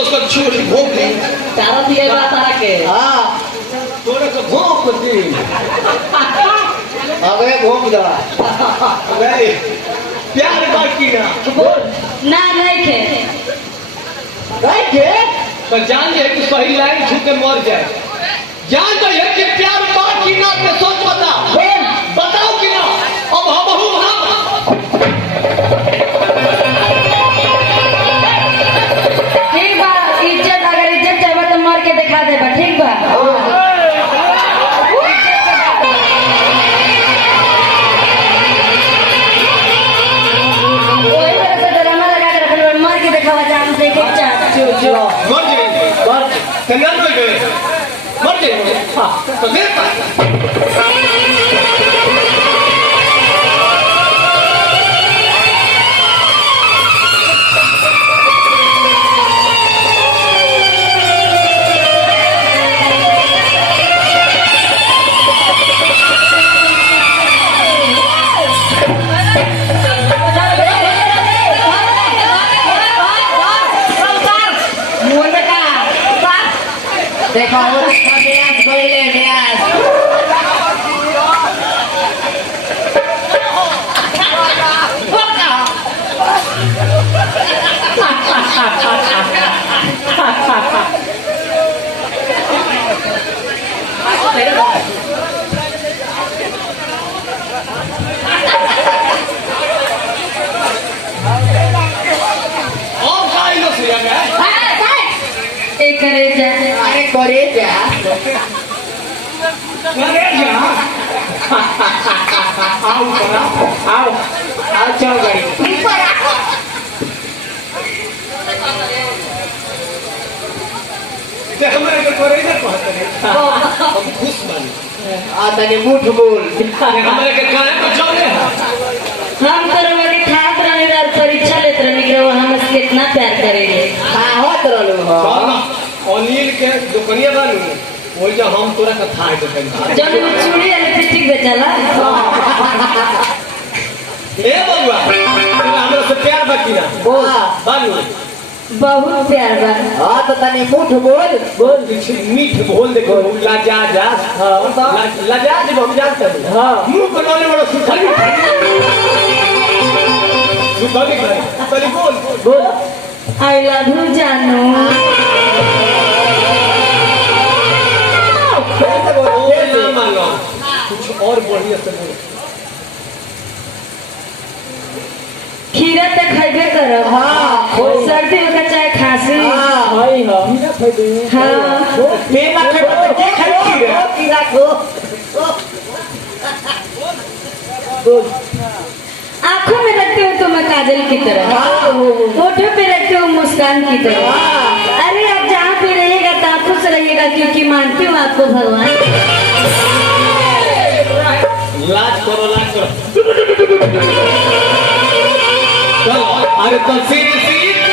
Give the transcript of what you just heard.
उसका छोड़ भोग ली तारा दिया बात आके हाँ तोरे को भोग दी अबे भोग दा अबे प्यार बाकी ना ना नहीं खे नहीं के तो जान ले कि सही लाइन छू के मर जाए जान तो ये कि प्यार बाकी ना पे सोच बताओ कि ना अब हम ठीक बा इज्जत अगर इज्जत चाहे तो मार के दिखा दे बा ठीक बा वही तरह से ड्रामा लगा के रखल बा मार के दिखावा जान से के चाट चलो मर जाएंगे मर तैयार हो गए मर जाएंगे हां तो देख देखो डांस कोइले डांस और काय लो से गया एक करे जा अरे करे जा आओ बड़ा आओ आओ चल गई हमारे को करे ना कहते हैं हम खुश बने आता ने मुठ बोल हमारे के काहे को चले हम करवा के ठाक रहने वाला परीक्षा लेते रहने के हम कितना प्यार करेंगे हां होत रहलो चल ना अनिल के दुकानिया बानू वो जो हम तोरा का था दुकान जब में चूड़ी वाली लिपस्टिक बेचला ए बबुआ हमरा से प्यार बाकी ना बोल बानू बहुत प्यार बा हां तो तने मुठ बोल मीठ बोल देखो लाजा जा हां लाजा जब हम जानते हैं हां मुंह बनाने वाला सुखल सुखल करे बोल आई लव यू जानू कुछ और बढ़िया से बोल खीरा तो खाइबे करब हां सर्दी हो चाहे खांसी हाय हम ना खाइबे हां केला खाइबे तो के खाई खीरा को आंखों में रखते हो तो मैं काजल की तरह होठों पे रखते हो मुस्कान की तरह अरे आप जहाँ पे रहिएगा तो आप खुश रहिएगा क्योंकि मानती हूँ आपको भगवान लाज करो चलो अरे तो सीट